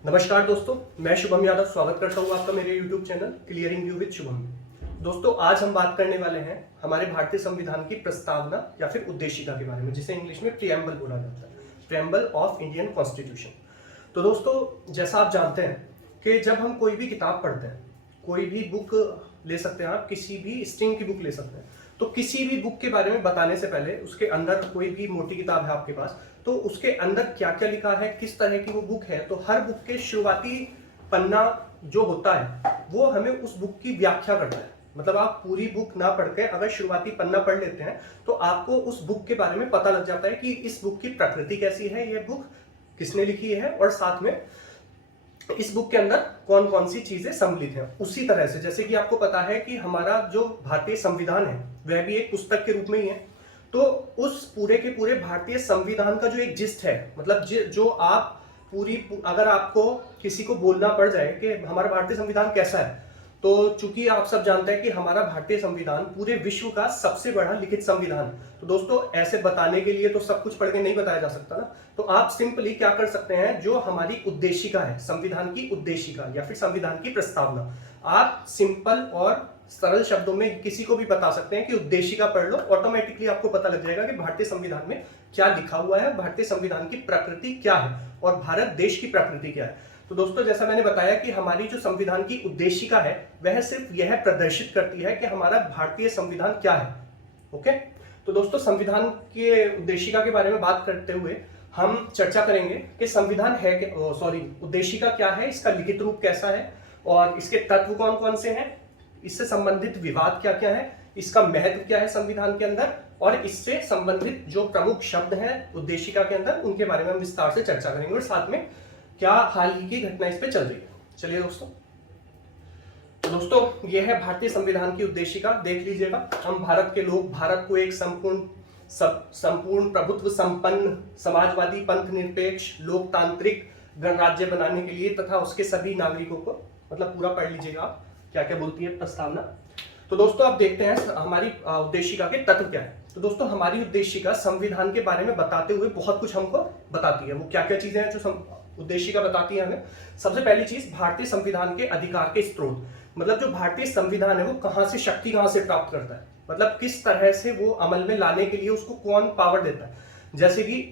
नमस्कार दोस्तों, मैं शुभम यादव स्वागत करता हूँ आपका मेरे YouTube channel clearing view with Shubham. दोस्तों, आज हम बात करने वाले हैं हमारे भारतीय संविधान की प्रस्तावना या फिर उद्देशिका के बारे में, जिसे इंग्लिश में प्रीएम्बल बोला जाता है, प्रीएम्बल ऑफ इंडियन कॉन्स्टिट्यूशन। तो दोस्तों, जैसा आप जानते हैं कि जब हम कोई भी किताब पढ़ते हैं, कोई भी बुक ले सकते हैं, आप किसी भी स्ट्रीम की बुक ले सकते हैं, तो किसी भी बुक के बारे में बताने से पहले उसके अंदर कोई भी मोटी किताब है आपके पास, तो उसके अंदर क्या क्या लिखा है, किस तरह की वो बुक है, तो हर बुक के शुरुआती पन्ना जो होता है वो हमें उस बुक की व्याख्या करता है। मतलब आप पूरी बुक ना पढ़ के अगर शुरुआती पन्ना पढ़ लेते हैं तो आपको उस बुक के बारे में पता लग जाता है कि इस बुक की प्रकृति कैसी है, ये बुक किसने लिखी है, और साथ में इस बुक के अंदर कौन कौन सी चीजें सम्मिलित हैं। उसी तरह से जैसे कि आपको पता है कि हमारा जो भारतीय संविधान है वह भी एक पुस्तक के रूप में ही है, तो उस पूरे के पूरे भारतीय संविधान का जो एक जिस्ट है, मतलब जो आप अगर आपको किसी को बोलना पड़ जाए कि हमारा भारतीय संविधान कैसा है, तो चूंकि आप सब जानते हैं कि हमारा भारतीय संविधान पूरे विश्व का सबसे बड़ा लिखित संविधान, तो दोस्तों ऐसे बताने के लिए तो सब कुछ पढ़ के नहीं बताया जा सकता ना, तो आप सिंपली क्या कर सकते हैं, जो हमारी उद्देशिका है, संविधान की उद्देशिका या फिर संविधान की प्रस्तावना, आप सिंपल और सरल शब्दों में किसी को भी बता सकते हैं कि उद्देशिका पढ़ लो, ऑटोमेटिकली आपको पता लग जाएगा कि भारतीय संविधान में क्या लिखा हुआ है, भारतीय संविधान की प्रकृति क्या है और भारत देश की प्रकृति क्या है। तो दोस्तों, जैसा मैंने बताया कि हमारी जो संविधान की उद्देशिका है वह सिर्फ यह प्रदर्शित करती है कि हमारा भारतीय संविधान क्या है। ओके, तो दोस्तों संविधान के उद्देशिका के बारे में बात करते हुए हम चर्चा करेंगे कि संविधान है उद्देशिका क्या है, इसका लिखित रूप कैसा है और इसके तत्व कौन कौन से हैं, इससे संबंधित विवाद क्या क्या है, इसका महत्व क्या है संविधान के अंदर, और इससे संबंधित जो प्रमुख शब्द हैं उद्देशिका के अंदर उनके बारे में हम विस्तार से चर्चा करेंगे, और साथ में क्या हाल ही की घटना इस पे चल रही है। चलिए दोस्तों, तो दोस्तों यह है भारतीय संविधान की उद्देशिका, देख लीजिएगा। हम भारत के लोग भारत को एक संपूर्ण प्रभुत्व संपन्न समाजवादी पंथ निरपेक्ष लोकतांत्रिक गणराज्य बनाने के लिए तथा उसके सभी नागरिकों को, मतलब पूरा पढ़ लीजिएगा आप क्या क्या बोलती है प्रस्तावना। तो दोस्तों आप देखते हैं हमारी उद्देशिका के तत्व क्या है। तो दोस्तों हमारी उद्देशिका संविधान के बारे में बताते हुए बहुत कुछ हमको बताती है। वो क्या क्या चीजें हैं जो उद्देशिका बताती है हमें। सबसे पहली चीज, भारतीय संविधान के अधिकार के स्रोत, मतलब जो भारतीय संविधान है वो कहां से शक्ति कहां से प्राप्त करता है, मतलब किस तरह से वो अमल में लाने के लिए उसको कौन पावर देता है। जैसे कि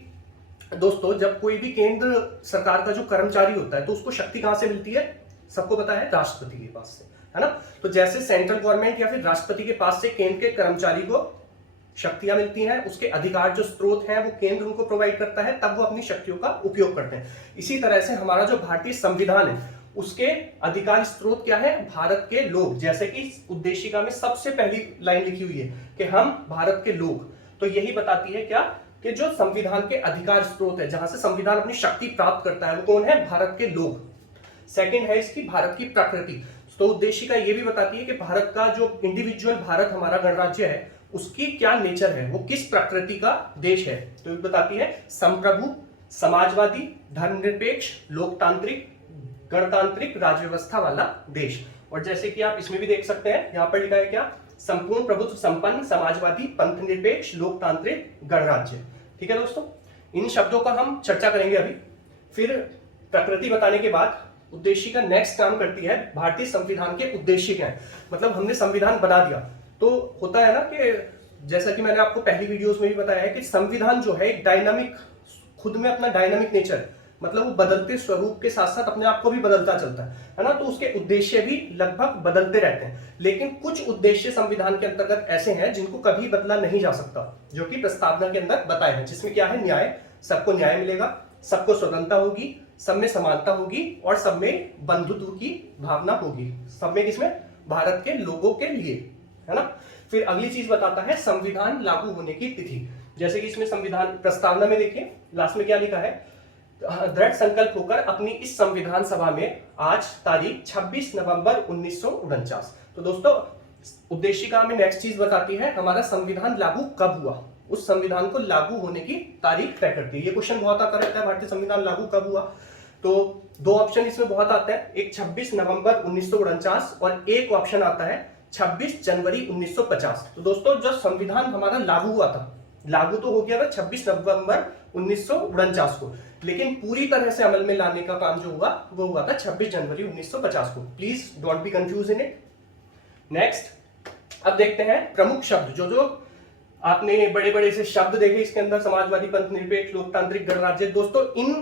दोस्तों जब कोई भी केंद्र सरकार का जो कर्मचारी होता है तो उसको शक्ति कहां से मिलती है, सबको पता है, राष्ट्रपति के पास से, है ना। तो जैसे सेंट्रल गवर्नमेंट या फिर राष्ट्रपति के पास से केंद्र के कर्मचारी को शक्तियां मिलती हैं, उसके अधिकार जो स्रोत हैं वो केंद्र उनको प्रोवाइड करता है, तब वो अपनी शक्तियों का उपयोग करते हैं। इसी तरह से हमारा जो भारतीय संविधान है उसके अधिकार स्रोत क्या है, भारत के लोग। जैसे कि उद्देशिका में सबसे पहली लाइन लिखी हुई है कि हम भारत के लोग, तो यही बताती है क्या कि जो संविधान के अधिकार स्रोत है, जहां से संविधान अपनी शक्ति प्राप्त करता है, वो कौन है, भारत के लोग। सेकंड है इसकी भारत की प्रकृति, तो उद्देशिका ये भी बताती है कि भारत का जो इंडिविजुअल भारत हमारा गणराज्य है उसकी क्या नेचर है, वो किस प्रकृति का देश है। तो बताती है संप्रभु समाजवादी धर्मनिरपेक्ष लोकतांत्रिक गणतांत्रिक राज्य व्यवस्था वाला देश। और जैसे कि आप इसमें भी देख सकते हैं, यहां पर लिखा है क्या, संपूर्ण प्रभुत्व संपन्न समाजवादी पंथ निरपेक्ष लोकतांत्रिक गणराज्य। ठीक है दोस्तों, इन शब्दों का हम चर्चा करेंगे अभी। फिर प्रकृति बताने के बाद उद्देशिका नेक्स्ट काम करती है भारतीय संविधान के उद्देश्य क्या है। मतलब हमने संविधान बना दिया, तो होता है ना कि जैसा कि मैंने आपको पहली वीडियोस में भी बताया है कि संविधान जो है एक डायनामिक, खुद में अपना डायनामिक नेचर, मतलब वो बदलते स्वरूप के साथ साथ अपने आप को भी बदलता चलता है ना। तो उसके उद्देश्य भी लगभग बदलते रहते हैं, लेकिन कुछ उद्देश्य संविधान के अंतर्गत ऐसे हैं जिनको कभी बदला नहीं जा सकता, जो कि प्रस्तावना के अंदर बताए हैं। जिसमें क्या है, न्याय, सबको न्याय मिलेगा, सबको स्वतंत्रता होगी, सब में समानता होगी और सब में बंधुत्व की भावना होगी। सब में किसमें, भारत के लोगों के लिए, है ना। फिर अगली चीज बताता है संविधान लागू होने की तिथि। जैसे कि इसमें संविधान प्रस्तावना में देखिए लास्ट में क्या लिखा है, दृढ़ संकल्प होकर अपनी इस संविधान सभा में आज तारीख 26 नवंबर 1949। तो दोस्तों उद्देशिका में नेक्स्ट चीज बताती है हमारा संविधान लागू कब हुआ, उस संविधान को लागू होने की तारीख तय करती है। ये क्वेश्चन बहुत आता रहता है, भारतीय संविधान लागू कब हुआ, तो दो ऑप्शन इसमें बहुत आते हैं, एक 26 नवंबर 1949 और एक ऑप्शन आता है 26 जनवरी 1950। तो दोस्तों जो संविधान हमारा लागू हुआ था, लागू तो हो गया था 26 नवंबर 1949 को, लेकिन पूरी तरह से अमल में लाने का काम जो हुआ वो हुआ था 26 जनवरी 1950 को। Please don't be confuse in it. Next अब देखते हैं प्रमुख शब्द जो जो आपने बड़े बड़े से शब्द देखे इसके अंदर, समाजवादी, पंथ निरपेक्ष, लोकतांत्रिक, गणराज्य। दोस्तों इन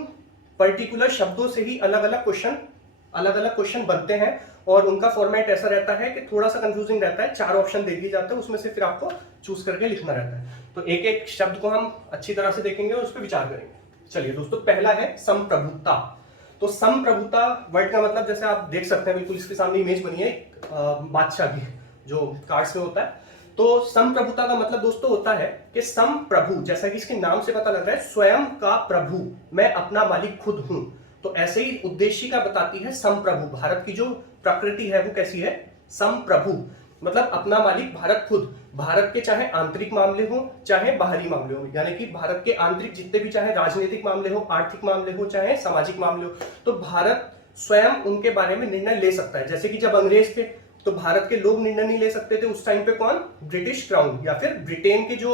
पर्टिकुलर शब्दों से ही अलग अलग क्वेश्चन बनते हैं और उनका फॉर्मेट ऐसा रहता है कि थोड़ा सा कंफ्यूजिंग रहता है। 4 ऑप्शन दे दिए जाते हैं, उसमें से फिर आपको चूज करके लिखना रहता है। तो एक एक शब्द को हम अच्छी तरह से देखेंगे और उस पर विचार करेंगे। चलिए दोस्तों, पहला है संप्रभुता। तो संप्रभुता वर्ड का मतलब, जैसे आप देख सकते हैं बिल्कुल इसके सामने इमेज बनी है बादशाह की, जो कार्ड्स में होता है। तो संप्रभुता का मतलब दोस्तों होता है कि संप्रभु, जैसा कि इसके नाम से पता लग रहा है, स्वयं का प्रभु, मैं अपना मालिक खुद हूं। तो ऐसे ही उद्देशिका बताती है संप्रभु। भारत की जो प्रकृति है वो कैसी है? संप्रभु, मतलब अपना मालिक भारत खुद। भारत के चाहे आंतरिक मामले हो चाहे बाहरी मामले हो, यानी कि भारत के आंतरिक जितने भी, चाहे राजनीतिक मामले हो, आर्थिक मामले हो, चाहे सामाजिक मामले हो, तो भारत स्वयं उनके बारे में निर्णय ले सकता है। जैसे कि जब अंग्रेज थे तो भारत के लोग निर्णय नहीं ले सकते थे। उस टाइम पे कौन? ब्रिटिश क्राउन या फिर ब्रिटेन की जो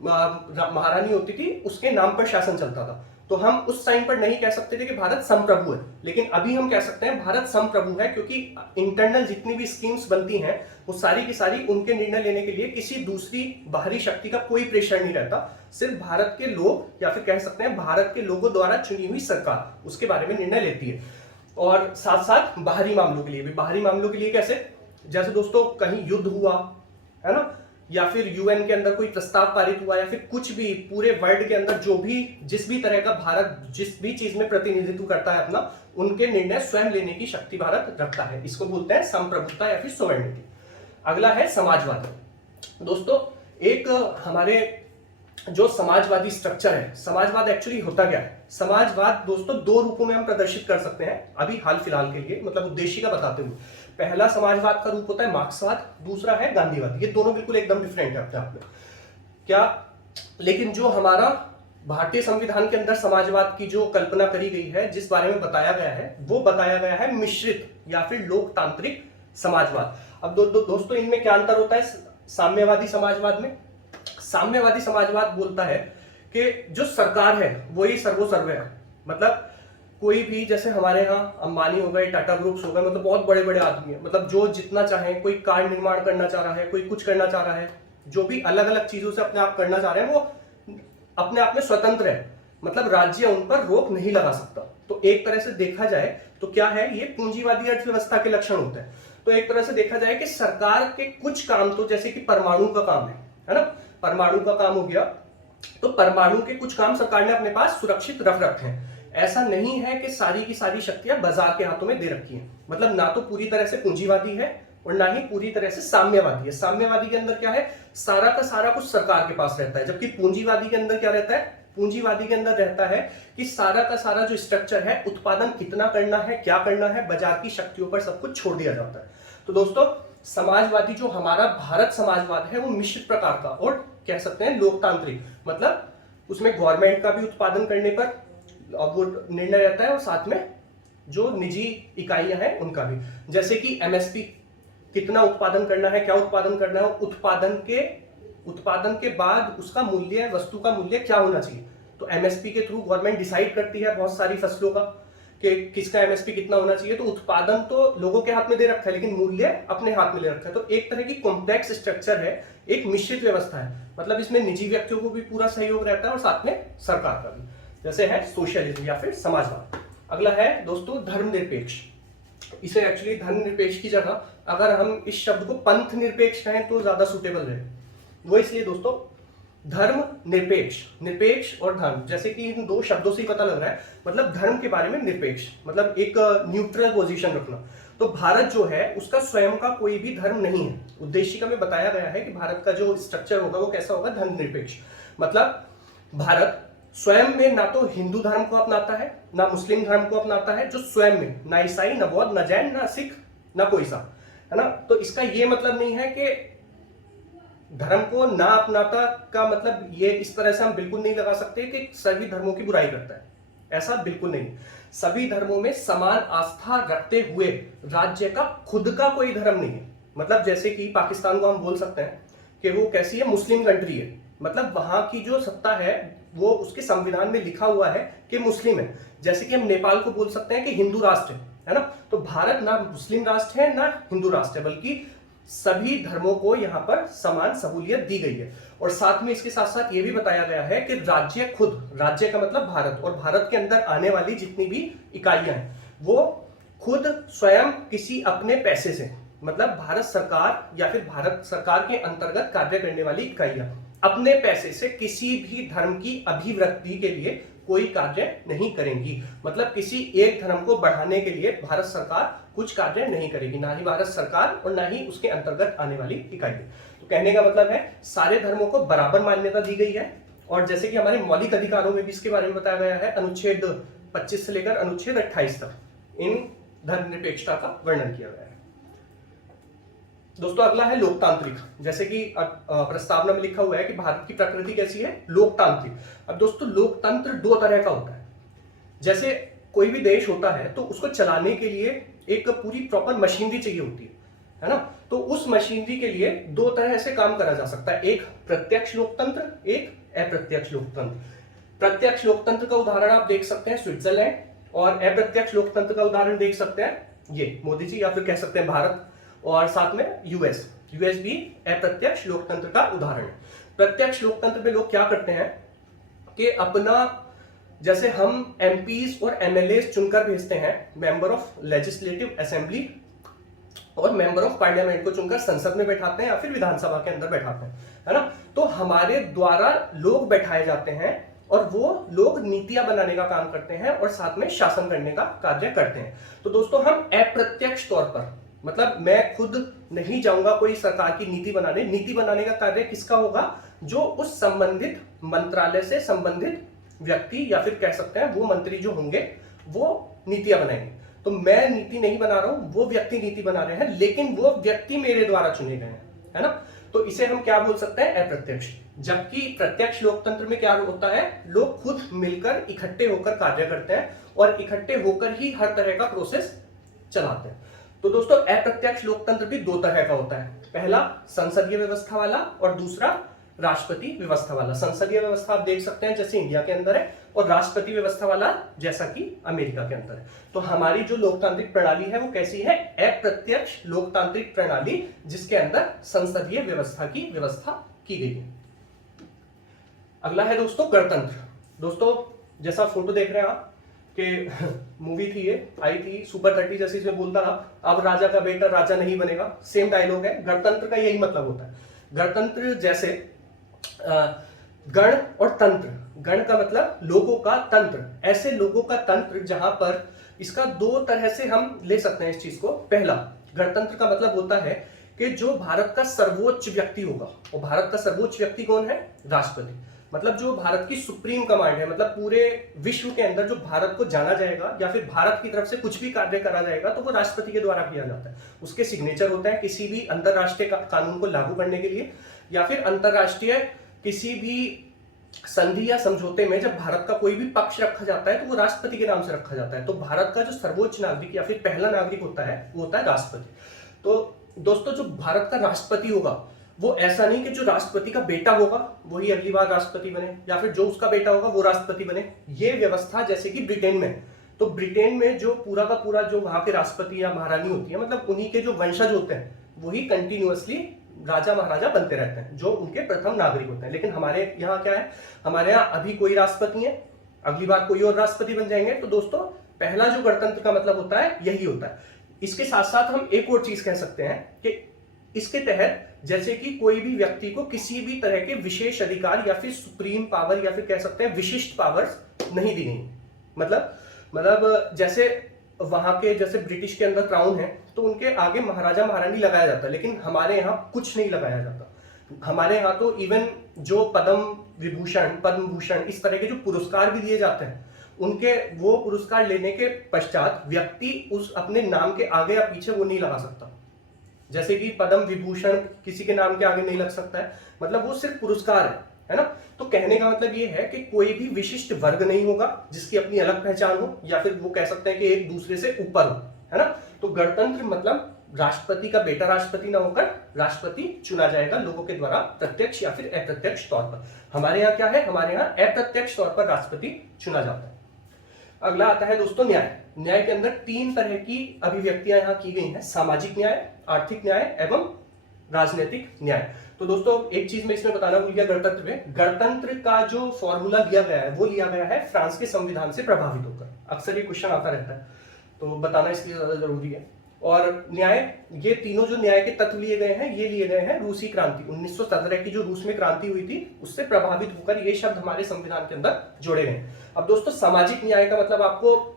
महारानी होती थी उसके नाम पर शासन चलता था। तो हम उस टाइम पर नहीं कह सकते थे कि भारत संप्रभु है, लेकिन अभी हम कह सकते हैं भारत संप्रभु है, क्योंकि इंटरनल जितनी भी स्कीम्स बनती हैं वो सारी की सारी उनके निर्णय लेने के लिए किसी दूसरी बाहरी शक्ति का कोई प्रेशर नहीं रहता। सिर्फ भारत के लोग, या फिर कह सकते हैं भारत के लोगों द्वारा चुनी हुई सरकार उसके बारे में निर्णय लेती है। और साथ साथ बाहरी मामलों के लिए भी। बाहरी मामलों के लिए कैसे? जैसे दोस्तों कहीं युद्ध हुआ है ना, या फिर यूएन के अंदर कोई प्रस्ताव पारित हुआ, या फिर कुछ भी पूरे वर्ल्ड के अंदर जो भी जिस भी तरह का भारत जिस भी चीज में प्रतिनिधित्व करता है अपना, उनके निर्णय स्वयं लेने की शक्ति भारत रखता है। इसको बोलते हैं संप्रभुता या फिर सोवेरेनिटी। अगला है समाजवाद। दोस्तों एक हमारे जो समाजवादी स्ट्रक्चर है, समाजवाद एक्चुअली होता क्या है? समाजवाद दोस्तों 2 रूपों में हम प्रदर्शित कर सकते हैं अभी हाल फिलहाल के लिए, मतलब उद्देशिका बताते हुए। पहला समाजवाद का रूप होता है मार्क्सवाद, दूसरा है गांधीवाद। ये दोनों बिल्कुल एकदम डिफरेंट है अपने आप में क्या, लेकिन जो हमारा भारतीय संविधान के अंदर समाजवाद की जो कल्पना करी गई है, जिस बारे में बताया गया है, वो बताया गया है मिश्रित या फिर लोकतांत्रिक समाजवाद। अब दोस्तों इनमें क्या अंतर होता है साम्यवादी समाजवाद में? साम्यवादी समाजवाद बोलता है कि जो सरकार है वही सर्वोसर्व है। मतलब कोई भी, जैसे हमारे यहाँ अंबानी हो गए, टाटा ग्रुप्स हो गए, मतलब बहुत बड़े बड़े आदमी है, मतलब जो जितना चाहे, कोई कार निर्माण करना चाह रहा है, कोई कुछ करना चाह रहा है, जो भी अलग अलग चीजों से अपने आप करना चाह रहे हैं वो अपने आप में स्वतंत्र है, मतलब राज्य उन पर रोक नहीं लगा सकता। तो एक तरह से देखा जाए तो क्या है, ये पूंजीवादी अर्थव्यवस्था के लक्षण होते हैं। तो एक तरह से देखा जाए कि सरकार के कुछ काम, तो जैसे कि परमाणु का काम है ना, परमाणु का काम हो गया, तो परमाणु के कुछ काम सरकार ने अपने पास सुरक्षित रख रखे हैं। ऐसा नहीं है कि सारी की सारी शक्तियां बाजार के हाथों में दे रखी हैं। मतलब ना तो पूरी तरह से पूंजीवादी है और ना ही पूरी तरह से साम्यवादी है। साम्यवादी के अंदर क्या है, सारा का सारा कुछ सरकार के पास रहता है, जबकि पूंजीवादी के अंदर क्या रहता है? पूंजीवादी के अंदर रहता है कि सारा का सारा जो स्ट्रक्चर है, उत्पादन कितना करना है, क्या करना है, बाजार की शक्तियों पर सब कुछ छोड़ दिया जाता है। तो दोस्तों समाजवादी जो हमारा भारत समाजवाद है वो मिश्रित प्रकार का और कह सकते हैं लोकतांत्रिक, मतलब उसमें गवर्नमेंट का भी उत्पादन करने पर वो निर्णय रहता है और साथ में जो निजी इकाइयां हैं उनका भी। जैसे कि एमएसपी, कितना उत्पादन करना है, क्या उत्पादन करना है, उत्पादन के बाद उसका मूल्य, वस्तु का मूल्य क्या होना चाहिए, तो एमएसपी के थ्रू गवर्नमेंट डिसाइड करती है बहुत सारी फसलों का कि किसका एमएसपी कितना होना चाहिए। तो उत्पादन तो लोगों के हाथ में दे रखा है, लेकिन मूल्य अपने हाथ में ले रखा है। तो एक तरह की कॉम्प्लेक्स स्ट्रक्चर है, एक मिश्रित व्यवस्था है, मतलब इसमें निजी व्यक्तियों को भी पूरा सहयोग रहता है और साथ में सरकार का भी, जैसे है सोशलिज्म या फिर समाजवाद। अगला है दोस्तों धर्मनिरपेक्ष। इसे एक्चुअली धर्मनिरपेक्ष की जगह अगर हम इस शब्द को पंथ निरपेक्ष कहें तो ज्यादा सुटेबल रहे। वो इसलिए दोस्तों धर्म निरपेक्ष, निरपेक्ष और धर्म, जैसे कि इन 2 शब्दों से ही पता लग रहा है, मतलब धर्म के बारे में निरपेक्ष, मतलब एक न्यूट्रल पोजीशन रखना। तो भारत जो है उसका स्वयं का कोई भी धर्म नहीं है। उद्देशिका में बताया गया है कि भारत का जो स्ट्रक्चर होगा वो कैसा होगा, धर्मनिरपेक्ष। मतलब भारत स्वयं में ना तो हिंदू धर्म को अपनाता है ना मुस्लिम धर्म को अपनाता है, जो स्वयं में ना ईसाई, ना बौद्ध, ना जैन, ना सिख, ना कोई सा, है ना। तो इसका ये मतलब नहीं है कि धर्म को ना अपनाता का मतलब ये इस तरह से हम बिल्कुल नहीं लगा सकते कि सभी धर्मों की बुराई करता है, ऐसा बिल्कुल नहीं। सभी धर्मों में समान आस्था रखते हुए राज्य का खुद का कोई धर्म नहीं है। मतलब जैसे कि पाकिस्तान को हम बोल सकते हैं कि वो कैसी है, मुस्लिम कंट्री है, मतलब वहां की जो सत्ता है वो उसके संविधान में लिखा हुआ है कि मुस्लिम है। जैसे कि हम नेपाल को बोल सकते हैं कि हिंदू राष्ट्र है ना, तो भारत ना मुस्लिम राष्ट्र है ना हिंदू राष्ट्र है, बल्कि सभी धर्मों को यहाँ पर समान सहूलियत दी गई है। और साथ में इसके साथ साथ ये भी बताया गया है कि राज्य खुद, राज्य का मतलब भारत, और भारत के अंदर आने वाली जितनी भी इकाइयां हैं वो खुद स्वयं किसी अपने पैसे से, मतलब भारत सरकार या फिर भारत सरकार के अंतर्गत कार्य करने वाली इकाइयां अपने पैसे से किसी भी धर्म की अभिवृद्धि के लिए कोई कार्य नहीं करेंगी। मतलब किसी एक धर्म को बढ़ाने के लिए भारत सरकार कुछ कार्य नहीं करेगी, ना ही भारत सरकार और ना ही उसके अंतर्गत आने वाली इकाइयां। तो कहने का मतलब है सारे धर्मों को बराबर मान्यता दी गई है। और जैसे कि हमारे मौलिक अधिकारों में भी इसके बारे में बताया गया है, अनुच्छेद 25 से लेकर अनुच्छेद 28 तक इन धर्मनिरपेक्षता का वर्णन किया गया है। दोस्तों अगला है लोकतांत्रिक। जैसे कि प्रस्तावना में लिखा हुआ है कि भारत की प्रकृति कैसी है, लोकतांत्रिक। अब दोस्तों लोकतंत्र दो तरह का होता है। जैसे कोई भी देश होता है तो उसको चलाने के लिए एक पूरी प्रॉपर मशीनरी चाहिए होती है ना, तो उस मशीनरी के लिए दो तरह से काम करा जा सकता है, एक प्रत्यक्ष लोकतंत्र, एक अप्रत्यक्ष लोकतंत्र। प्रत्यक्ष लोकतंत्र का उदाहरण आप देख सकते हैं स्विट्जरलैंड, और अप्रत्यक्ष लोकतंत्र का उदाहरण देख सकते हैं ये मोदी जी, या फिर कह सकते हैं भारत, और साथ में यूएस भी अप्रत्यक्ष लोकतंत्र का उदाहरण है। प्रत्यक्ष लोकतंत्र में लोग क्या करते हैं कि अपना, जैसे हम एमपीज और एमएलए चुनकर भेजते हैं, मेंबर ऑफ लेजिस्लेटिव असेंबली और मेंबर ऑफ पार्लियामेंट को चुनकर संसद में बैठाते हैं या फिर विधानसभा के अंदर बैठाते हैं, है ना। तो हमारे द्वारा लोग बैठाए जाते हैं और वो लोग नीतियां बनाने का काम करते हैं और साथ में शासन करने का कार्य करते हैं। तो दोस्तों हम अप्रत्यक्ष तौर पर, मतलब मैं खुद नहीं जाऊंगा कोई सरकार की नीति बनाने, नीति बनाने का कार्य किसका होगा, जो उस संबंधित मंत्रालय से संबंधित व्यक्ति या फिर कह सकते हैं वो मंत्री जो होंगे वो नीतियां बनाएंगे। तो मैं नीति नहीं बना रहा हूं, वो व्यक्ति नीति बना रहे हैं, लेकिन वो व्यक्ति मेरे द्वारा चुने गए हैं, है ना। तो इसे हम क्या बोल सकते हैं, अप्रत्यक्ष। जबकि प्रत्यक्ष लोकतंत्र में क्या होता है, लोग खुद मिलकर इकट्ठे होकर कार्य करते हैं और इकट्ठे होकर ही हर तरह का प्रोसेस चलाते हैं। तो दोस्तों अप्रत्यक्ष लोकतंत्र भी दो तरह का होता है, पहला संसदीय व्यवस्था वाला और दूसरा राष्ट्रपति व्यवस्था वाला। संसदीय व्यवस्था आप देख सकते हैं जैसे इंडिया के अंदर है, और राष्ट्रपति व्यवस्था वाला जैसा कि अमेरिका के अंदर है। तो हमारी जो लोकतांत्रिक प्रणाली है वो कैसी है, अप्रत्यक्ष लोकतांत्रिक प्रणाली, जिसके अंदर संसदीय व्यवस्था की व्यवस्था की गई है। अगला है दोस्तों गणतंत्र। दोस्तों जैसा फोटो देख रहे हैं आप कि मूवी थी ये, आई थी सुपर 30, जैसे इसमें बोलता था अब राजा का बेटा राजा नहीं बनेगा, सेम डायलॉग है। गणतंत्र का यही मतलब होता है। गणतंत्र जैसे गण और तंत्र, गण का मतलब लोगों का, तंत्र ऐसे लोगों का तंत्र जहां पर, इसका दो तरह से हम ले सकते हैं इस चीज को। पहला, गणतंत्र का मतलब होता है कि जो भारत का सर्वोच्च व्यक्ति होगा, और भारत का सर्वोच्च व्यक्ति कौन है, राष्ट्रपति। मतलब जो भारत की सुप्रीम कमांड है, मतलब पूरे विश्व के अंदर जो भारत को जाना जाएगा या फिर भारत की तरफ से कुछ भी कार्य करा जाएगा तो वो राष्ट्रपति के द्वारा किया जाता है। उसके सिग्नेचर होते हैं किसी भी अंतरराष्ट्रीय कानून को लागू करने के लिए, या फिर अंतरराष्ट्रीय किसी भी संधि या समझौते में जब भारत का कोई भी पक्ष रखा जाता है तो वो राष्ट्रपति के नाम से रखा जाता है। तो भारत का जो सर्वोच्च नागरिक या फिर पहला नागरिक होता है वो होता है राष्ट्रपति। तो दोस्तों जो भारत का राष्ट्रपति होगा वो ऐसा नहीं कि जो राष्ट्रपति का बेटा होगा वही अगली बार राष्ट्रपति बने, या फिर जो उसका बेटा होगा वो राष्ट्रपति बने। ये व्यवस्था जैसे कि ब्रिटेन में, तो ब्रिटेन में जो पूरा का पूरा जो वहां के राष्ट्रपति या महारानी होती है, मतलब उन्हीं के जो वंशज होते हैं वही कंटिन्यूअसली राजा महाराजा बनते रहते हैं, जो उनके प्रथम नागरिक होते हैं। लेकिन हमारे यहाँ क्या है, हमारे यहाँ अभी कोई राष्ट्रपति है, अगली बार कोई और राष्ट्रपति बन जाएंगे। तो दोस्तों पहला जो गणतंत्र का मतलब होता है यही होता है। इसके साथ साथ हम एक और चीज कह सकते हैं कि इसके तहत जैसे कि कोई भी व्यक्ति को किसी भी तरह के विशेष अधिकार या फिर सुप्रीम पावर या फिर कह सकते हैं विशिष्ट पावर्स नहीं दी गई। मतलब जैसे वहां के जैसे ब्रिटिश के अंदर क्राउन है तो उनके आगे महाराजा महारानी लगाया जाता है, लेकिन हमारे यहाँ कुछ नहीं लगाया जाता। हमारे यहाँ तो इवन जो पद्म भूषण इस तरह के जो पुरस्कार भी दिए जाते हैं, उनके वो पुरस्कार लेने के पश्चात व्यक्ति उस अपने नाम के आगे या पीछे वो नहीं लगा सकता। जैसे कि पद्म विभूषण किसी के नाम के आगे नहीं लग सकता है, मतलब वो सिर्फ पुरस्कार है ना। तो कहने का मतलब ये है कि कोई भी विशिष्ट वर्ग नहीं होगा जिसकी अपनी अलग पहचान हो, या फिर वो कह सकते हैं कि एक दूसरे से ऊपर हो, है ना। तो गणतंत्र मतलब राष्ट्रपति का बेटा राष्ट्रपति ना होकर राष्ट्रपति चुना जाएगा लोगों के द्वारा प्रत्यक्ष या फिर अप्रत्यक्ष तौर पर। हमारे यहाँ क्या है, हमारे यहाँ अप्रत्यक्ष तौर पर राष्ट्रपति चुना जाता है। अगला आता है दोस्तों न्याय। न्याय के अंदर 3 तरह की अभिव्यक्तियां यहाँ की गई हैं, सामाजिक न्याय, आर्थिक न्याय एवं राजनीतिक न्याय। तो दोस्तों एक चीज मैं इसमें बताना भूल गया, गणतंत्र में गणतंत्र का जो फॉर्मूला लिया गया है वो लिया गया है फ्रांस के संविधान से प्रभावित होकर। अक्सर ये क्वेश्चन आता रहता है तो बताना इसलिए ज्यादा जरूरी है। और न्याय, ये तीनों जो न्याय के तत्व लिए गए हैं ये लिए गए हैं रूसी क्रांति 1917 की जो रूस में क्रांति हुई थी उससे प्रभावित होकर ये शब्द हमारे संविधान के अंदर जोड़े गए। अब दोस्तों सामाजिक न्याय का मतलब आपको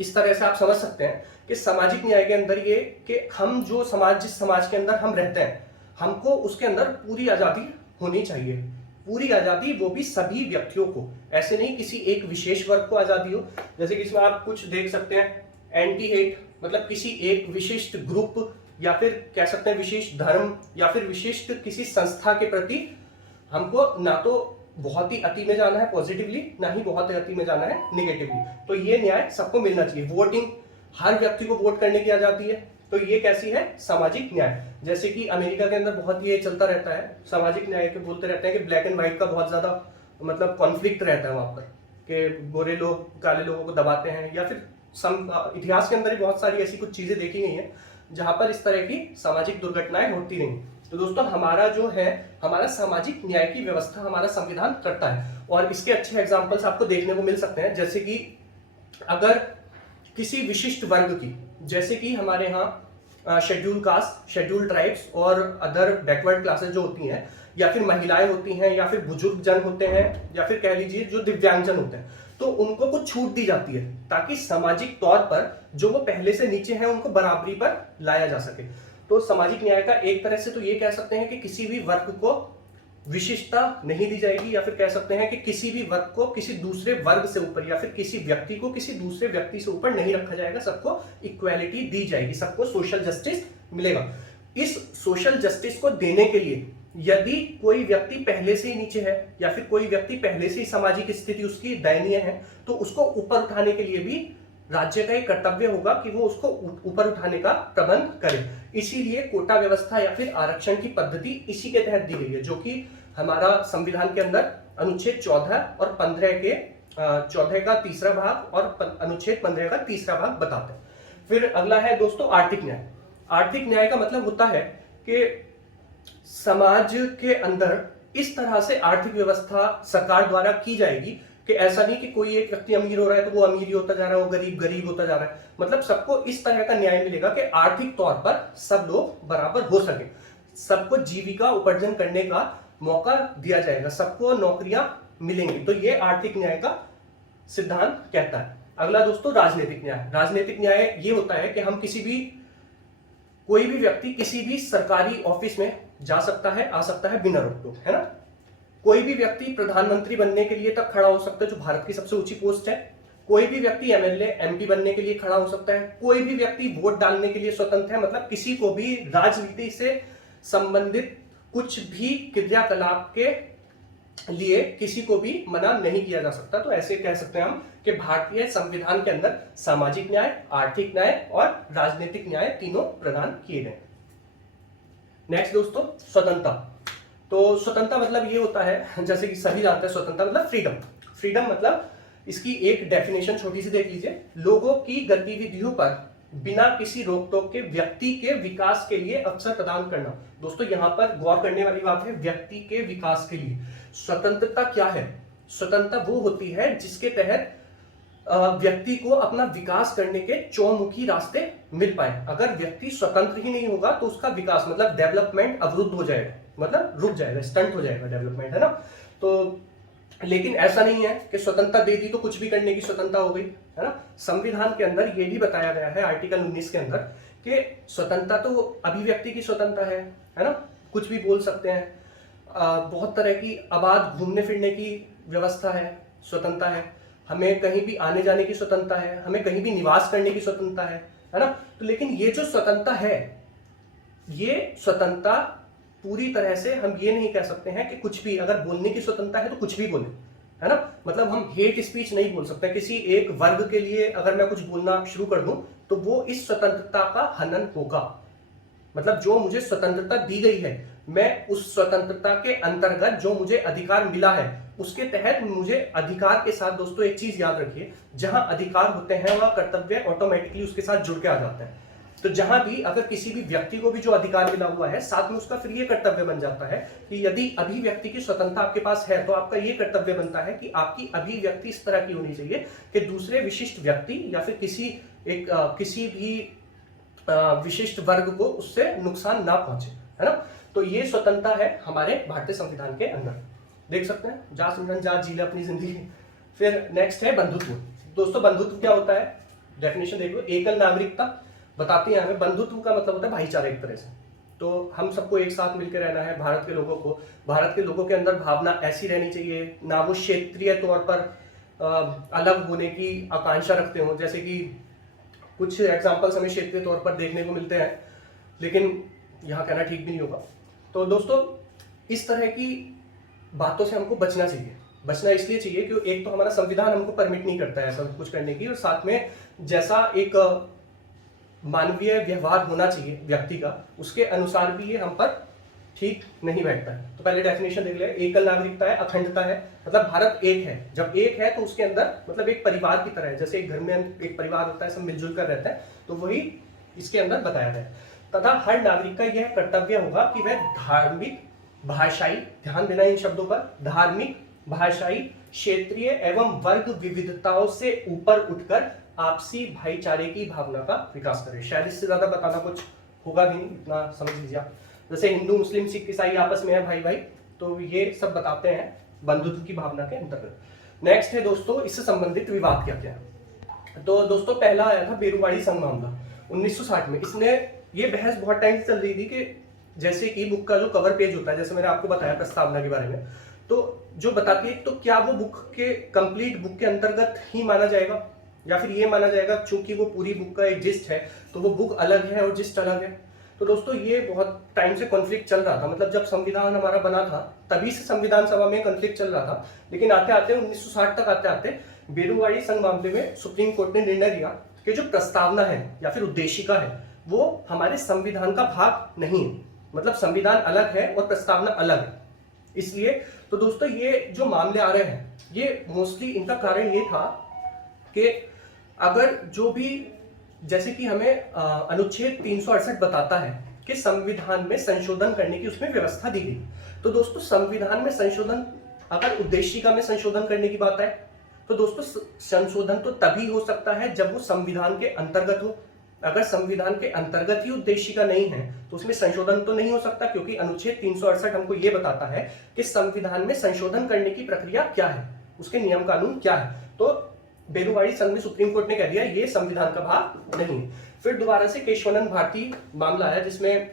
इस तरह से आप समझ सकते हैं कि सामाजिक न्याय के अंदर ये कि हम जो समाज, जिस समाज के अंदर हम रहते हैं, हमको उसके अंदर पूरी आजादी होनी चाहिए। पूरी आजादी, वो भी सभी व्यक्तियों को, ऐसे नहीं किसी एक विशेष वर्ग को आजादी हो। जैसे कि इसमें आप कुछ देख सकते हैं, एंटी हेट, मतलब किसी एक विशिष्ट ग्रुप या फिर कह सकते हैं विशेष धर्म या फिर विशिष्ट किसी संस्था के प्रति हमको ना तो बहुत ही अति में जाना है पॉजिटिवली, ना ही बहुत अति में जाना है निगेटिवली। तो ये न्याय सबको मिलना चाहिए। वोटिंग, हर व्यक्ति को वोट करने की आजादी है, तो ये कैसी है, सामाजिक न्याय। जैसे कि अमेरिका के अंदर बहुत ये चलता रहता है, सामाजिक न्याय के बोलते रहते हैं कि ब्लैक एंड व्हाइट का बहुत ज्यादा मतलब कॉन्फ्लिक्ट रहता है वहां पर, कि गोरे लोग काले लोगों को दबाते हैं, या फिर इतिहास के अंदर ही बहुत सारी ऐसी कुछ चीजें देखी गई हैं जहां पर इस तरह की सामाजिक दुर्घटनाएं होती रही। तो दोस्तों हमारा जो है, हमारा सामाजिक न्याय की व्यवस्था हमारा संविधान करता है, और इसके अच्छे एग्जाम्पल्स आपको देखने को मिल सकते हैं। जैसे कि अगर किसी विशिष्ट वर्ग की, जैसे कि हमारे यहाँ शेड्यूल कास्ट, शेड्यूल ट्राइब्स और अदर बैकवर्ड क्लासेस जो होती हैं, या फिर महिलाएं होती हैं, या फिर बुजुर्ग जन होते हैं, या फिर कह लीजिए जो दिव्यांगजन होते हैं, तो उनको कुछ छूट दी जाती है ताकि सामाजिक तौर पर जो वो पहले से नीचे हैं उनको बराबरी पर लाया जा सके। तो सामाजिक न्याय का एक तरह से तो ये कह सकते हैं कि किसी भी वर्ग को विशिष्टता नहीं दी जाएगी, या फिर कह सकते हैं कि किसी भी वर्ग को किसी दूसरे वर्ग से ऊपर, या फिर किसी व्यक्ति को किसी दूसरे व्यक्ति से ऊपर नहीं रखा जाएगा। सबको इक्वालिटी दी जाएगी, सबको सोशल जस्टिस मिलेगा। इस सोशल जस्टिस को देने के लिए यदि कोई व्यक्ति पहले से ही नीचे है, या फिर कोई व्यक्ति पहले से ही सामाजिक स्थिति उसकी दयनीय है, तो उसको ऊपर उठाने के लिए भी राज्य का एक कर्तव्य होगा कि वो उसको ऊपर उठाने का प्रबंध करे। इसीलिए कोटा व्यवस्था या फिर आरक्षण की पद्धति इसी के तहत दी गई है, जो कि हमारा संविधान के अंदर अनुच्छेद 14 और 15 के 14 का तीसरा भाग और अनुच्छेद 15 का तीसरा भाग बताते हैं। फिर अगला है दोस्तों आर्थिक न्याय। आर्थिक न्याय का मतलब होता है कि समाज के अंदर इस तरह से आर्थिक व्यवस्था सरकार द्वारा की जाएगी कि ऐसा नहीं कि कोई एक व्यक्ति अमीर हो रहा है तो वो अमीर ही होता जा रहा है, वो गरीब गरीब होता जा रहा है। मतलब सबको इस तरह का न्याय मिलेगा कि आर्थिक तौर पर सब लोग बराबर हो सके, सबको जीविका उपार्जन करने का मौका दिया जाएगा, सबको नौकरियां मिलेंगी। तो ये आर्थिक न्याय का सिद्धांत कहता है। अगला दोस्तों राजनीतिक न्याय। राजनीतिक न्याय ये होता है कि हम कोई भी व्यक्ति किसी भी सरकारी ऑफिस में जा सकता है, आ सकता है बिना रोक टोक, है ना। कोई भी व्यक्ति प्रधानमंत्री बनने के लिए तक खड़ा हो सकता है, जो भारत की सबसे ऊंची पोस्ट है। कोई भी व्यक्ति एमएलए एमपी बनने के लिए खड़ा हो सकता है। कोई भी व्यक्ति वोट डालने के लिए स्वतंत्र है, मतलब किसी को भी राजनीति से संबंधित कुछ भी क्रियाकलाप के लिए किसी को भी मना नहीं किया जा सकता। तो ऐसे कह सकते हैं हम कि भारतीय संविधान के अंदर सामाजिक न्याय, आर्थिक न्याय और राजनीतिक न्याय तीनों प्रदान किए गए। नेक्स्ट दोस्तों स्वतंत्रता। तो स्वतंत्रता मतलब ये होता है, जैसे कि सभी जानते हैं, स्वतंत्रता मतलब फ्रीडम। फ्रीडम मतलब इसकी एक डेफिनेशन छोटी सी देख लीजिए, लोगों की गतिविधियों पर बिना किसी रोक टोक के व्यक्ति के विकास के लिए अवसर प्रदान करना। दोस्तों यहां पर गौर करने वाली बात है, व्यक्ति के विकास के लिए। स्वतंत्रता क्या है? स्वतंत्रता वो होती है जिसके तहत व्यक्ति को अपना विकास करने के चौमुखी रास्ते मिल पाए। अगर व्यक्ति स्वतंत्र ही नहीं होगा तो उसका विकास मतलब डेवलपमेंट अवरुद्ध हो जाएगा, मतलब रुक जाएगा, स्टंट हो जाएगा डेवलपमेंट, है ना। तो लेकिन ऐसा नहीं है कि स्वतंत्रता दे दी तो कुछ भी करने की स्वतंत्रता हो गई, है ना। संविधान के अंदर ये भी बताया गया है आर्टिकल 19 के अंदर कि स्वतंत्रता तो अभिव्यक्ति की स्वतंत्रता है ना, कुछ भी बोल सकते हैं। बहुत तरह की आबाद घूमने फिरने की व्यवस्था है, स्वतंत्रता है। हमें कहीं भी आने जाने की स्वतंत्रता है, हमें कहीं भी निवास करने की स्वतंत्रता है ना। तो लेकिन ये जो स्वतंत्रता है, ये स्वतंत्रता पूरी तरह से हम ये नहीं कह सकते हैं कि कुछ भी, अगर बोलने की स्वतंत्रता है तो कुछ भी बोले, है ना। मतलब हम हेट स्पीच नहीं बोल सकते। किसी एक वर्ग के लिए अगर मैं कुछ बोलना शुरू कर दूं तो वो इस स्वतंत्रता का हनन होगा। मतलब जो मुझे स्वतंत्रता दी गई है, मैं उस स्वतंत्रता के अंतर्गत जो मुझे अधिकार मिला है उसके तहत मुझे अधिकार के साथ, दोस्तों एक चीज याद रखिए, जहां अधिकार होते हैं वहां कर्तव्य ऑटोमेटिकली उसके साथ जुड़ के आ जाते हैं। तो जहां भी अगर किसी भी व्यक्ति को भी जो अधिकार मिला हुआ है, साथ में उसका फिर ये कर्तव्य बन जाता है कि यदि अभिव्यक्ति की स्वतंत्रता आपके पास है तो आपका ये कर्तव्य बनता है कि आपकी अभिव्यक्ति इस तरह की होनी चाहिए कि दूसरे विशिष्ट व्यक्ति या फिर किसी भी विशिष्ट वर्ग को उससे नुकसान ना पहुंचे, है ना। तो ये स्वतंत्रता है हमारे भारतीय संविधान के अंदर, देख सकते हैं, जा सिमरन जा जी ले अपनी जिंदगी। फिर नेक्स्ट है बंधुत्व। दोस्तों बंधुत्व क्या होता है, डेफिनेशन देख लो, एकल नागरिकता बताती है हमें। बंधुत्व का मतलब होता है भाईचारा एक तरह से। तो हम सबको एक साथ मिलकर रहना है, भारत के लोगों के अंदर भावना ऐसी रहनी चाहिए, ना वो क्षेत्रीय तौर पर अलग होने की आकांक्षा रखते हो, जैसे कि कुछ एग्जाम्पल्स हमें क्षेत्रीय तौर पर देखने को मिलते हैं, लेकिन यहाँ कहना ठीक भी नहीं होगा। तो दोस्तों इस तरह की बातों से हमको बचना चाहिए। बचना इसलिए चाहिए कि एक तो हमारा संविधान हमको परमिट नहीं करता है ऐसा कुछ करने की, और साथ में जैसा एक मानवीय व्यवहार होना चाहिए व्यक्ति का, उसके अनुसार भी ये हम पर ठीक नहीं बैठता है। तो पहले डेफिनेशन देख ले, एकल नागरिकता है, अखंडता है, मतलब भारत एक है। जब एक है तो उसके अंदर मतलब एक परिवार की तरह है, जैसे एक घर में एक परिवार होता है, सब मिलजुल कर रहता है, तो वही इसके अंदर बताया गया है। तथा हर नागरिक का यह कर्तव्य होगा कि वह धार्मिक, भाषाई, ध्यान देना इन शब्दों पर, धार्मिक, भाषाई, क्षेत्रीय एवं वर्ग विविधताओं से ऊपर उठकर आपसी भाईचारे की भावना का विकास करे। शायद इससे ज्यादा बताना कुछ होगा भी नहीं, इतना समझ लीजिए आप। जैसे हिंदू, मुस्लिम, सिख, ईसाई आपस में है भाई भाई, तो ये सब बताते हैं बंधुत्व की भावना के अंतर्गत। नेक्स्ट है दोस्तों, इससे संबंधित विवाद क्या क्या है। तो दोस्तों पहला आया था बेरुवाड़ी संघ मामला 1960 में। इसने ये बहस बहुत टाइम से चल रही थी कि जैसे कि बुक का जो कवर पेज होता है, जैसे मैंने आपको बताया प्रस्तावना के बारे में, तो जो बताती है तो क्या वो बुक के कंप्लीट बुक के अंतर्गत ही माना जाएगा, या फिर ये माना जाएगा चूंकि वो पूरी बुक का एक जिस्ट है तो वो बुक अलग है और जिस्ट अलग है। तो दोस्तों ये बहुत टाइम से कॉन्फ्लिक्ट चल रहा था, मतलब जब संविधान हमारा बना था तभी से संविधान सभा में कॉन्फ्लिक्ट चल रहा था, लेकिन आते आते 1960 तक आते आते बेरुवाड़ी संघ मामले में सुप्रीम कोर्ट ने निर्णय दिया कि जो प्रस्तावना है या फिर उद्देशिका है वो हमारे संविधान का भाग नहीं है, मतलब संविधान अलग है और प्रस्तावना अलग है। इसलिए तो दोस्तों ये जो मामले आ रहे हैं ये मोस्टली इनका कारण ये था कि अगर जो भी, जैसे कि हमें अनुच्छेद 368 बताता है कि संविधान में संशोधन करने की उसमें व्यवस्था दी गई। तो दोस्तों संविधान में संशोधन, अगर उद्देशिका में संशोधन करने की बात है तो दोस्तों संशोधन तो तभी हो सकता है जब वो संविधान के अंतर्गत हो। अगर संविधान के अंतर्गत ही उद्देशिका नहीं है तो उसमें संशोधन तो नहीं हो सकता, क्योंकि अनुच्छेद 368 हमको ये बताता है कि संविधान में संशोधन करने की प्रक्रिया क्या है, उसके नियम कानून क्या है। तो बेरुवाड़ी संघ में सुप्रीम कोर्ट ने कह दिया ये संविधान का भाग नहीं है। फिर दोबारा से केशवानंद भारती मामला है जिसमें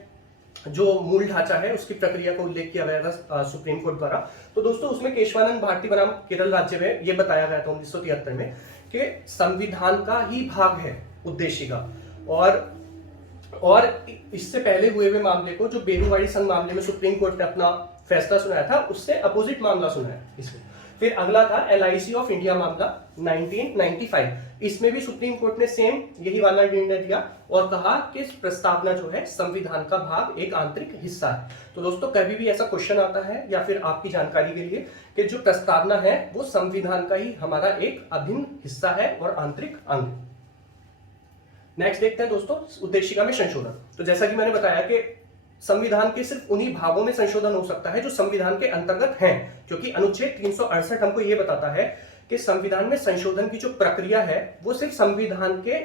जो मूल ढांचा है उसकी प्रक्रिया को उल्लेख किया गया था सुप्रीम कोर्ट द्वारा। तो दोस्तों उसमें केशवानंद भारती बनाम केरल राज्य में ये बताया गया था 1973 में कि संविधान का ही भाग है उद्देशिका। और इससे पहले हुए मामले को, जो बेरुवाड़ी संघ मामले में सुप्रीम कोर्ट ने अपना फैसला सुनाया था, उससे अपोजिट मामला सुनाया इसमें। फिर अगला था LIC ऑफ इंडिया मामला 1995। इसमें भी सुप्रीम कोर्ट ने सेम यही वाला निर्णय दिया और कहा कि प्रस्तावना जो है संविधान का भाग, एक आंतरिक हिस्सा है। तो दोस्तों कभी भी ऐसा क्वेश्चन आता है या फिर आपकी जानकारी के लिए कि जो प्रस्तावना है वो संविधान का ही हमारा एक अभिन्न हिस्सा है और आंतरिक अंग। नेक्स्ट देखते हैं दोस्तों उद्देशिका में संशोधन। तो जैसा कि मैंने बताया कि संविधान के सिर्फ उन्हीं भागों में संशोधन हो सकता है जो संविधान के अंतर्गत हैं, क्योंकि अनुच्छेद 368 हमको यह बताता है कि संविधान में संशोधन की जो प्रक्रिया है वो सिर्फ संविधान के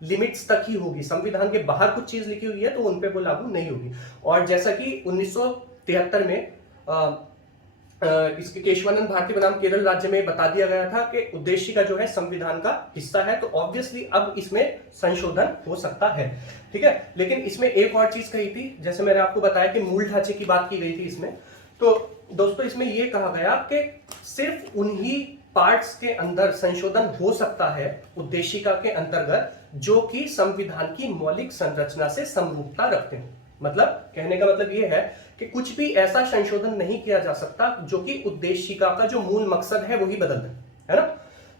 लिमिट्स तक ही होगी। संविधान के बाहर कुछ चीज लिखी हुई है तो उन पे वो लागू नहीं होगी। और जैसा कि 1973 में इसके केशवानंद भारती बनाम केरल राज्य में बता दिया गया था कि उद्देशिका जो है संविधान का हिस्सा है, तो ऑब्वियसली अब इसमें संशोधन हो सकता है, ठीक है। लेकिन इसमें एक और चीज कही थी, जैसे मैंने आपको बताया कि मूल ढांचे की बात की गई थी इसमें। तो दोस्तों इसमें यह कहा गया कि सिर्फ उन्हीं पार्ट्स के अंदर संशोधन हो सकता है उद्देशिका के अंतर्गत जो कि संविधान की मौलिक संरचना से समरूपता रखते हैं। मतलब कहने का मतलब यह है कि कुछ भी ऐसा संशोधन नहीं किया जा सकता जो कि उद्देशिका का जो मूल मकसद है वही बदल दे, है ना।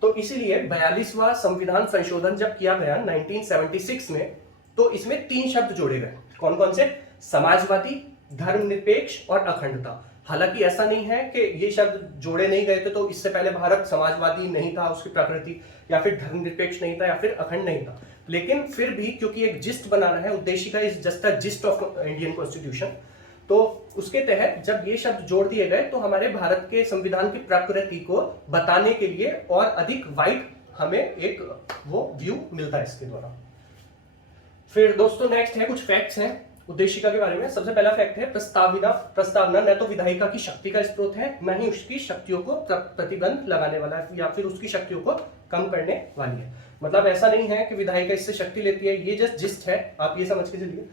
तो इसीलिए 42वां संविधान संशोधन जब किया गया 1976 में, तो इसमें 3 शब्द जोड़े गए। कौन कौन से? समाजवादी, धर्मनिरपेक्ष और अखंडता। हालांकि ऐसा नहीं है कि ये शब्द जोड़े नहीं गए थे तो इससे पहले भारत समाजवादी नहीं था, उसकी प्रकृति, या फिर धर्मनिरपेक्ष नहीं था, या फिर अखंड नहीं था। लेकिन फिर भी क्योंकि एक जिस्ट बनाना है, उद्देशिका is just a gist of Indian constitution, तो उसके तहत जब ये शब्द जोड़ दिए गए तो हमारे भारत के संविधान की प्रकृति को बताने के लिए और अधिक वाइड हमें एक वो व्यू मिलता है इसके द्वारा। फिर दोस्तों नेक्स्ट है कुछ फैक्ट्स हैं उद्देशिका के बारे में। सबसे पहला फैक्ट है प्रस्तावना न तो विधायिका की शक्ति का स्रोत है, न ही उसकी शक्तियों को प्रतिबंध लगाने वाला है या फिर उसकी शक्तियों को कम करने वाली है। मतलब ऐसा नहीं है कि विधायिका इससे शक्ति लेती है, ये जस्ट जिस्ट है, आप ये समझ के चलिए।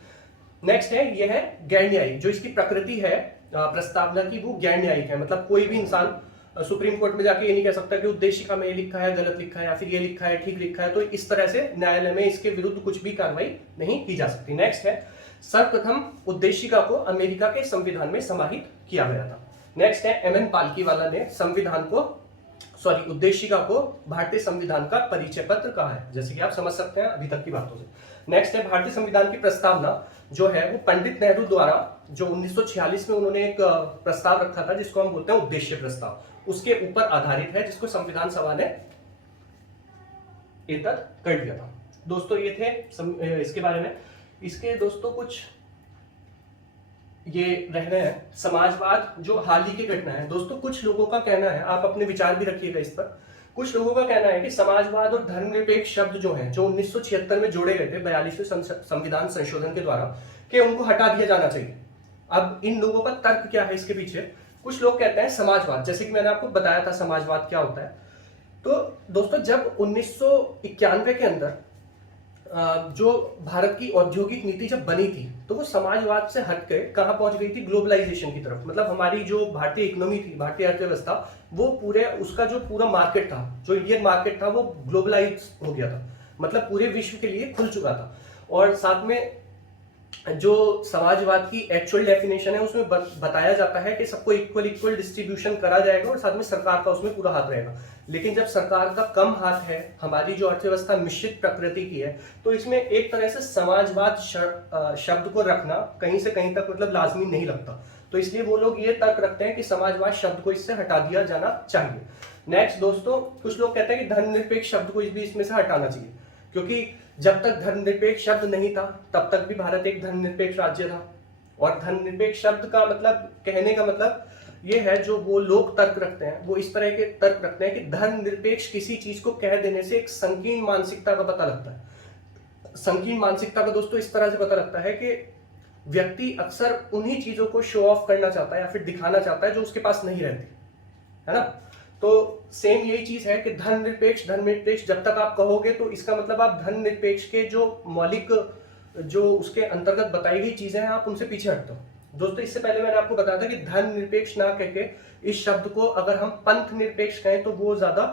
नेक्स्ट है ये है गैर न्यायिक। जो इसकी प्रकृति है प्रस्तावना की वो गैर न्यायिक है। मतलब कोई भी इंसान सुप्रीम कोर्ट में जाके ये नहीं कह सकता कि उद्देशिका में ये लिखा है गलत लिखा है, या फिर ये लिखा है ठीक लिखा है, तो इस तरह से न्यायालय में इसके विरुद्ध कुछ भी कार्रवाई नहीं की जा सकती। नेक्स्ट है सर्वप्रथम उद्देशिका को अमेरिका के संविधान में समाहित किया गया था। नेक्स्ट है एमएन पालकीवाला ने उद्देशिका को भारतीय संविधान का परिचय पत्र कहा है, जैसे कि आप समझ सकते हैं अभी तक की बातों से। नेक्स्ट है भारतीय संविधान की प्रस्तावना जो है वो पंडित नेहरू द्वारा जो 1946 में उन्होंने एक प्रस्ताव रखा था जिसको हम बोलते हैं उद्देश्य प्रस्ताव, उसके ऊपर आधारित है, जिसको संविधान सभा ने एतद कर दिया था। दोस्तों ये थे इसके बारे में। इसके दोस्तों कुछ ये रह रहे हैं समाजवाद जो हाल ही की घटना है। दोस्तों कुछ लोगों का कहना है, आप अपने विचार भी रखिएगा इस पर, कुछ लोगों का कहना है कि समाजवाद और धर्मनिरपेक्ष शब्द जो हैं जो 1976 में जोड़े गए थे 42वें संविधान संशोधन के द्वारा, कि उनको हटा दिया जाना चाहिए। अब इन लोगों का तर्क क्या है इसके पीछे? कुछ लोग कहते हैं समाजवाद, जैसे कि मैंने आपको बताया था समाजवाद क्या होता है। तो दोस्तों जब 1991 के अंदर जो भारत की औद्योगिक नीति जब बनी थी तो वो समाजवाद से हट के कहां पहुंच गई थी? ग्लोबलाइजेशन की तरफ। मतलब हमारी जो भारतीय इकोनॉमी थी, भारतीय अर्थव्यवस्था, वो पूरे उसका जो पूरा मार्केट था, जो इंडियन मार्केट था, वो ग्लोबलाइज हो गया था, मतलब पूरे विश्व के लिए खुल चुका था। और साथ में जो समाजवाद की एक्चुअल डेफिनेशन है उसमें बताया जाता है कि सबको इक्वल डिस्ट्रीब्यूशन करा जाएगा और साथ में सरकार का उसमें पूरा हाथ रहेगा। लेकिन जब सरकार का कम हाथ है, हमारी जो अर्थव्यवस्था मिश्रित प्रकृति की है, तो इसमें एक तरह से समाजवाद शब्द को रखना कहीं से कहीं तक मतलब लाजमी नहीं लगता। तो इसलिए वो लोग ये तर्क रखते हैं कि समाजवाद शब्द को इससे हटा दिया जाना चाहिए। नेक्स्ट दोस्तों कुछ लोग कहते हैं कि धर्मनिरपेक्ष शब्द को भी इसमें से हटाना चाहिए, क्योंकि जब तक धर्मनिरपेक्ष शब्द नहीं था तब तक भी भारत एक धर्मनिरपेक्ष राज्य था। और धर्मनिरपेक्ष शब्द का मतलब, कहने का मतलब ये है, जो वो लोग तर्क रखते हैं वो इस तरह के तर्क रखते हैं कि धर्मनिरपेक्ष किसी चीज को कह देने से एक संकीर्ण मानसिकता का पता लगता है। संकीर्ण मानसिकता का दोस्तों इस तरह से पता लगता है कि व्यक्ति अक्सर उन्हीं चीजों को शो ऑफ करना चाहता है या फिर दिखाना चाहता है जो उसके पास नहीं रहती है ना। तो सेम यही चीज है कि धर्मनिरपेक्ष जब तक आप कहोगे तो इसका मतलब आप धर्मनिरपेक्ष के जो मौलिक जो उसके अंतर्गत बताई गई चीजें हैं आप उनसे पीछे हटते हो। दोस्तों इससे पहले मैंने आपको बताया था कि धर्मनिरपेक्ष ना कहके इस शब्द को अगर हम पंथ निरपेक्ष कहें तो वो ज्यादा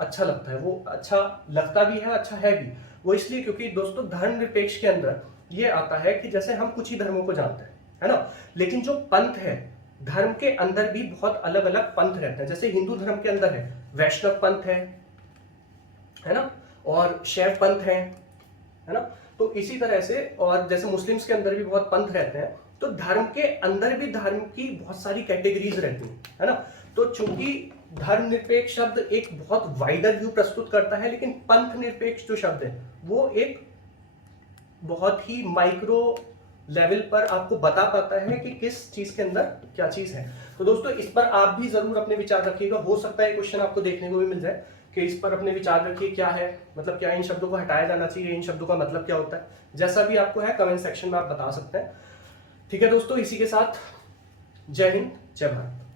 अच्छा लगता है, वो अच्छा लगता भी है, अच्छा है भी। वो इसलिए क्योंकि दोस्तों धर्मनिरपेक्ष के अंदर ये आता है कि जैसे हम कुछ ही धर्मों को जानते हैं, है ना, लेकिन जो पंथ है, धर्म के अंदर भी बहुत अलग अलग पंथ रहते हैं। जैसे हिंदू धर्म के अंदर है वैष्णव पंथ है ना, और शैव पंथ है ना। तो इसी तरह से, और जैसे मुस्लिम्स के अंदर भी बहुत पंथ रहते हैं, तो धर्म के अंदर भी धर्म की बहुत सारी कैटेगरीज रहती है ना। तो चूंकि धर्मनिरपेक्ष शब्द एक बहुत वाइडर व्यू प्रस्तुत करता है, लेकिन पंथ निरपेक्ष जो शब्द है वो एक बहुत ही माइक्रो लेवल पर आपको बता पाता है कि किस चीज के अंदर क्या चीज है। तो दोस्तों इस पर आप भी जरूर अपने विचार रखिएगा। हो सकता है क्वेश्चन आपको देखने को भी मिल जाए कि इस पर अपने विचार रखिए, क्या है मतलब, क्या इन शब्दों को हटाया जाना चाहिए, इन शब्दों का मतलब क्या होता है। जैसा भी आपको है कमेंट सेक्शन में आप बता सकते हैं। ठीक है दोस्तों, इसी के साथ जय हिंद, जय भारत।